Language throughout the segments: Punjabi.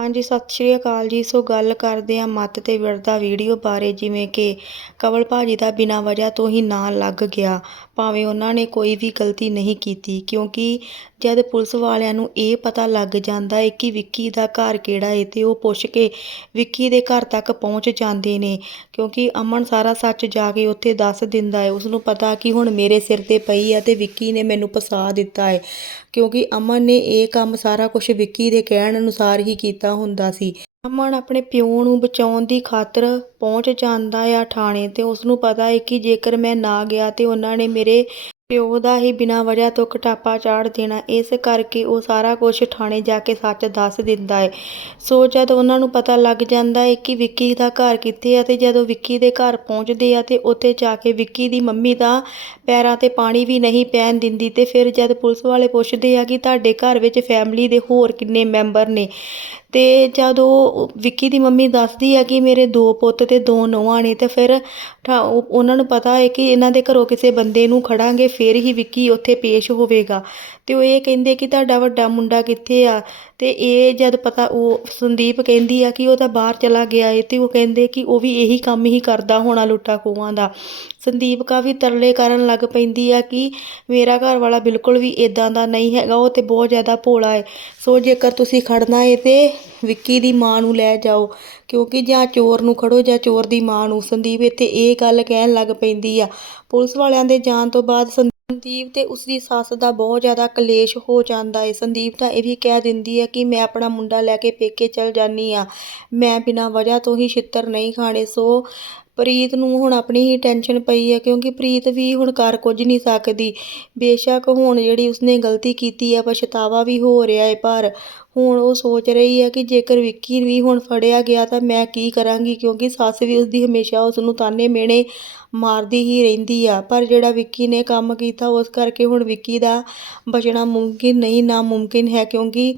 ਹਾਂਜੀ, ਸਤਿ ਸ਼੍ਰੀ ਅਕਾਲ ਜੀ। ਸੋ ਗੱਲ ਕਰਦੇ ਹਾਂ ਮੱਤ ਤੇ ਵਿਰਦਾ ਵੀਡੀਓ ਬਾਰੇ, ਜਿਵੇਂ ਕਿ ਕਵਲ ਭਾਜੀ ਦਾ ਬਿਨਾਂ ਵਜ੍ਹਾ ਤੋਂ ਹੀ ਨਾਂ ਲੱਗ ਗਿਆ। ਭਾਵੇਂ ਉਹਨਾਂ ਨੇ ਕੋਈ ਵੀ ਗਲਤੀ ਨਹੀਂ ਕੀਤੀ, ਕਿਉਂਕਿ ਜਦ ਪੁਲਿਸ ਵਾਲਿਆਂ ਨੂੰ ਇਹ ਪਤਾ ਲੱਗ ਜਾਂਦਾ ਹੈ ਕਿ ਵਿੱਕੀ ਦਾ ਘਰ ਕਿਹੜਾ ਹੈ ਤੇ ਉਹ ਪੁੱਛ ਕੇ ਵਿੱਕੀ ਦੇ ਘਰ ਤੱਕ ਪਹੁੰਚ ਜਾਂਦੇ ਨੇ। ਕਿਉਂਕਿ ਅਮਨ ਸਾਰਾ ਸੱਚ ਜਾ ਕੇ ਉੱਥੇ ਦੱਸ ਦਿੰਦਾ ਹੈ ਉਸ ਨੂੰ ਪਤਾ ਕਿ ਹੁਣ ਮੇਰੇ ਸਿਰ ਤੇ ਪਈ ਹੈ ਤੇ ਵਿੱਕੀ ਨੇ ਮੈਨੂੰ ਫਸਾ ਦਿੱਤਾ ਹੈ ਕਿਉਂਕਿ ਅਮਨ ਨੇ ਇਹ ਕੰਮ ਸਾਰਾ ਕੁਝ ਵਿੱਕੀ ਦੇ ਕਹਿਣ ਅਨੁਸਾਰ ਹੀ ਕੀਤਾ ਹੁੰਦਾ ਸੀ। ਅਮਨ ਆਪਣੇ ਪਿਓ ਨੂੰ ਬਚਾਉਣ ਦੀ ਖਾਤਰ ਪਹੁੰਚ ਜਾਂਦਾ ਆ ਥਾਣੇ ਤੇ ਉਸ ਨੂੰ ਪਤਾ ਹੈ ਕਿ ਜੇਕਰ ਮੈਂ ਨਾ ਗਿਆ ਤੇ ਉਹਨਾਂ ਨੇ ਮੇਰੇ ਪਿਓ ਦਾ ਹੀ ਬਿਨਾਂ ਵਜ੍ਹਾ ਤੋਂ ਕਟਾਪਾ ਚਾੜ ਦੇਣਾ, ਇਸ ਕਰਕੇ ਉਹ ਸਾਰਾ ਕੁਝ ਥਾਣੇ ਜਾ ਕੇ ਸੱਚ ਦੱਸ ਦਿੰਦਾ ਹੈ ਸੋ ਜਦ ਉਹਨਾਂ ਨੂੰ ਪਤਾ ਲੱਗ ਜਾਂਦਾ ਹੈ ਕਿ ਵਿੱਕੀ ਦਾ ਘਰ ਕਿੱਥੇ ਆ ਤੇ ਜਦੋਂ ਵਿੱਕੀ ਦੇ ਘਰ ਪਹੁੰਚਦੇ ਆ ਤੇ ਉੱਥੇ ਜਾ ਕੇ ਵਿੱਕੀ ਦੀ ਮੰਮੀ ਦਾ ਪੈਰਾਂ ਤੇ ਪਾਣੀ ਵੀ ਨਹੀਂ ਪੈਣ ਦਿੰਦੀ ਤੇ ਫਿਰ ਜਦ ਪੁਲਿਸ ਵਾਲੇ ਪੁੱਛਦੇ ਆ ਕਿ ਤੁਹਾਡੇ ਘਰ ਵਿੱਚ ਫੈਮਿਲੀ ਦੇ ਹੋਰ ਕਿੰਨੇ ਮੈਂਬਰ ਨੇ? ਤੇ ਜਦੋਂ ਵਿੱਕੀ ਦੀ ਮੰਮੀ ਦੱਸਦੀ ਆ ਕਿ ਮੇਰੇ ਦੋ ਪੁੱਤ ਤੇ ਦੋ ਨੂੰਹਾਂ ਨੇ ਤੇ ਫਿਰ ਠਾ- ਉਹਨਾਂ ਨੂੰ ਪਤਾ ਹੈ ਕਿ ਇਹਨਾਂ ਦੇ ਘਰੋਂ ਕਿਸੇ ਬੰਦੇ ਨੂੰ ਖੜਾਂਗੇ ਫਿਰ ਹੀ ਵਿੱਕੀ ਉੱਥੇ ਪੇਸ਼ ਹੋਵੇਗਾ। ਤੇ ਉਹ ਇਹ ਕਹਿੰਦੇ ਕਿ ਤੁਹਾਡਾ ਵੱਡਾ ਮੁੰਡਾ ਕਿੱਥੇ ਆ? ਤੇ ਇਹ ਜਦ ਪਤਾ ਉਹ ਸੰਦੀਪ ਕਹਿੰਦੀ ਆ ਕਿ ਉਹ ਤਾਂ ਬਾਹਰ ਚਲਾ ਗਿਆ ਏ ਤੇ ਉਹ ਕਹਿੰਦੇ ਕਿ ਉਹ ਵੀ ਇਹੀ ਕੰਮ ਹੀ ਕਰਦਾ ਹੋਣਾ ਲੁੱਟਾ ਖੋਹਾਂ ਦਾ। ਸੰਦੀਪ ਕਾ ਵੀ ਤਰਲੇ ਕਰਨ ਲੱਗ ਪੈਂਦੀ ਆ ਕਿ ਮੇਰਾ ਘਰ ਵਾਲਾ ਬਿਲਕੁਲ ਵੀ ਇਦਾਂ ਦਾ ਨਹੀਂ ਹੈਗਾ, ਉਹ ਤੇ ਬਹੁਤ ਜ਼ਿਆਦਾ ਭੋਲਾ ਹੈ ਸੋ ਜੇਕਰ ਤੁਸੀਂ ਖੜਨਾ ਏ ਤੇ ਵਿੱਕੀ ਦੀ ਮਾਂ ਨੂੰ ਲੈ ਜਾਓ, ਕਿਉਂਕਿ ਜਾਂ ਚੋਰ ਨੂੰ ਖੜੋ ਜਾਂ ਚੋਰ ਦੀ ਮਾਂ ਨੂੰ। ਸੰਦੀਪ ਇੱਥੇ ਇਹ ਗੱਲ ਕਹਿਣ ਲੱਗ ਪੈਂਦੀ ਆ। ਪੁਲਿਸ ਵਾਲਿਆਂ ਦੇ ਜਾਣ ਤੋਂ ਬਾਅਦ ਸੰਦੀਪ ਤੇ ਉਸਦੀ ਸੱਸ ਦਾ ਬਹੁਤ ਜ਼ਿਆਦਾ ਕਲੇਸ਼ ਹੋ ਜਾਂਦਾ ਹੈ ਸੰਦੀਪ ਤਾਂ ਇਹ ਵੀ ਕਹਿ ਦਿੰਦੀ ਹੈ ਕਿ ਮੈਂ ਆਪਣਾ ਮੁੰਡਾ ਲੈ ਕੇ ਪੇਕੇ ਚਲ ਜਾਨੀ ਆ। ਮੈਂ ਬਿਨਾਂ ਵਜ੍ਹਾ ਤੋਂ ਹੀ ਛਿੱਤਰ ਨਹੀਂ ਖਾਣੇ। ਸੋ ਪ੍ਰੀਤ ਨੂੰ ਹੁਣ ਆਪਣੀ ਹੀ ਟੈਨਸ਼ਨ ਪਈ ਹੈ ਕਿਉਂਕਿ ਪ੍ਰੀਤ ਵੀ ਹੁਣ ਕਰ ਕੁਝ ਨਹੀਂ ਸਕਦੀ। ਬੇਸ਼ੱਕ ਹੁਣ ਜਿਹੜੀ ਉਸਨੇ ਗਲਤੀ ਕੀਤੀ ਹੈ ਪਛਤਾਵਾ ਵੀ ਹੋ ਰਿਹਾ ਹੈ ਪਰ ਹੁਣ ਉਹ ਸੋਚ ਰਹੀ ਹੈ ਕਿ ਜੇਕਰ ਵਿੱਕੀ ਵੀ ਹੁਣ ਫੜਿਆ ਗਿਆ ਤਾਂ ਮੈਂ ਕੀ ਕਰਾਂਗੀ, ਕਿਉਂਕਿ ਸੱਸ ਵੀ ਉਸਦੀ ਹਮੇਸ਼ਾ ਉਸ ਨੂੰ ਤਾਨੇ ਮੇਣੇ ਮਾਰਦੀ ਹੀ ਰਹਿੰਦੀ ਆ। ਪਰ ਜਿਹੜਾ ਵਿੱਕੀ ਨੇ ਕੰਮ ਕੀਤਾ, ਉਸ ਕਰਕੇ ਹੁਣ ਵਿੱਕੀ ਦਾ ਬਚਣਾ ਮੁਮਕਿਨ ਨਹੀਂ, ਨਾ ਮੁਮਕਿਨ ਹੈ, ਕਿਉਂਕਿ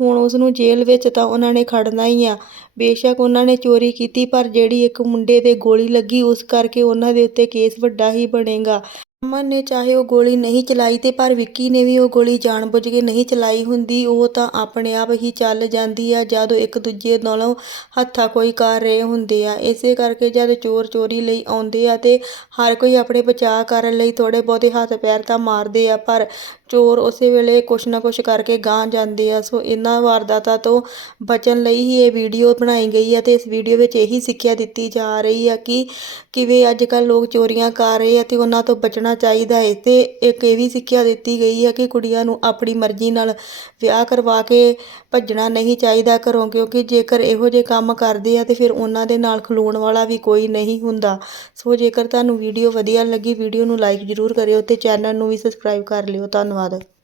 ਹੁਣ ਉਸ ਨੂੰ ਜੇਲ੍ਹ ਵਿੱਚ ਤਾਂ ਉਹਨਾਂ ਨੇ ਖੜਨਾ ਹੀ ਆ। ਬੇਸ਼ੱਕ ਉਹਨਾਂ ਨੇ ਚੋਰੀ ਕੀਤੀ, ਪਰ ਜਿਹੜੀ ਇੱਕ ਮੁੰਡੇ ਦੇ ਗੋਲੀ ਲੱਗੀ, ਉਸ ਕਰਕੇ ਉਹਨਾਂ ਦੇ ਉੱਤੇ ਕੇਸ ਵੱਡਾ ਹੀ ਬਣੇਗਾ। ਅਮਨ ਨੇ ਚਾਹੇ ਉਹ ਗੋਲੀ ਨਹੀਂ ਚਲਾਈ ਤੇ, ਪਰ ਵਿੱਕੀ ਨੇ ਵੀ ਉਹ ਗੋਲੀ ਜਾਣਬੁੱਝ ਕੇ ਨਹੀਂ ਚਲਾਈ ਹੁੰਦੀ। ਉਹ ਤਾਂ ਆਪਣੇ ਆਪ ਹੀ ਚੱਲ ਜਾਂਦੀ ਆ, ਜਦੋਂ ਇੱਕ ਦੂਜੇ ਨਾਲੋਂ ਹੱਥਾ ਕੋਈ ਕਰ ਰਹੇ ਹੁੰਦੇ ਆ। ਇਸੇ ਕਰਕੇ ਜਦ ਚੋਰ ਚੋਰੀ ਲਈ ਆਉਂਦੇ ਆ ਤੇ ਹਰ ਕੋਈ ਆਪਣੇ ਬਚਾਅ ਕਰਨ ਲਈ ਥੋੜੇ ਬਹੁਤੇ ਹੱਥ ਪੈਰ ਤਾਂ ਮਾਰਦੇ ਆ, ਪਰ ਚੋਰ ਉਸੇ ਵੇਲੇ ਕੁਛ ਨਾ ਕੁਛ ਕਰਕੇ ਗਾਂ ਜਾਂਦੇ ਆ। ਸੋ ਇਹਨਾਂ ਵਾਰਦਾਤਾਂ ਤੋਂ ਬਚਣ ਲਈ ਹੀ ਇਹ ਵੀਡੀਓ ਬਣਾਈ ਗਈ ਹੈ ਤੇ ਇਸ ਵੀਡੀਓ ਵਿੱਚ ਇਹੀ ਸਿੱਖਿਆ ਦਿੱਤੀ ਜਾ ਰਹੀ ਆ ਕਿ ਕਿਵੇਂ ਅੱਜ ਕੱਲ੍ਹ ਲੋਕ ਚੋਰੀਆਂ ਕਰ ਰਹੇ ਆ ਤੇ ਉਹਨਾਂ ਤੋਂ ਬਚਣਾ ਚਾਹੀਦਾ ਹੈ ਤੇ ਇੱਕ ਇਹ ਵੀ ਸਿੱਖਿਆ ਦਿੱਤੀ ਗਈ ਹੈ ਕਿ ਕੁੜੀਆਂ ਨੂੰ ਆਪਣੀ ਮਰਜ਼ੀ ਨਾਲ ਵਿਆਹ ਕਰਵਾ ਕੇ ਭੱਜਣਾ ਨਹੀਂ ਚਾਹੀਦਾ ਘਰੋਂ, ਕਿਉਂਕਿ ਜੇਕਰ ਇਹੋ ਜਿਹੇ ਕੰਮ ਕਰਦੇ ਆ ਤੇ ਫਿਰ ਉਹਨਾਂ ਦੇ ਨਾਲ ਖਲੋਣ ਵਾਲਾ ਵੀ ਕੋਈ ਨਹੀਂ ਹੁੰਦਾ। ਸੋ ਜੇਕਰ ਤੁਹਾਨੂੰ ਵੀਡੀਓ ਵਧੀਆ ਲੱਗੀ, ਵੀਡੀਓ ਨੂੰ ਲਾਈਕ ਜ਼ਰੂਰ ਕਰਿਓ ਤੇ ਚੈਨਲ ਨੂੰ ਵੀ ਸਬਸਕ੍ਰਾਈਬ ਕਰ ਲਿਓ। ਧੰਨਵਾਦ। Senhora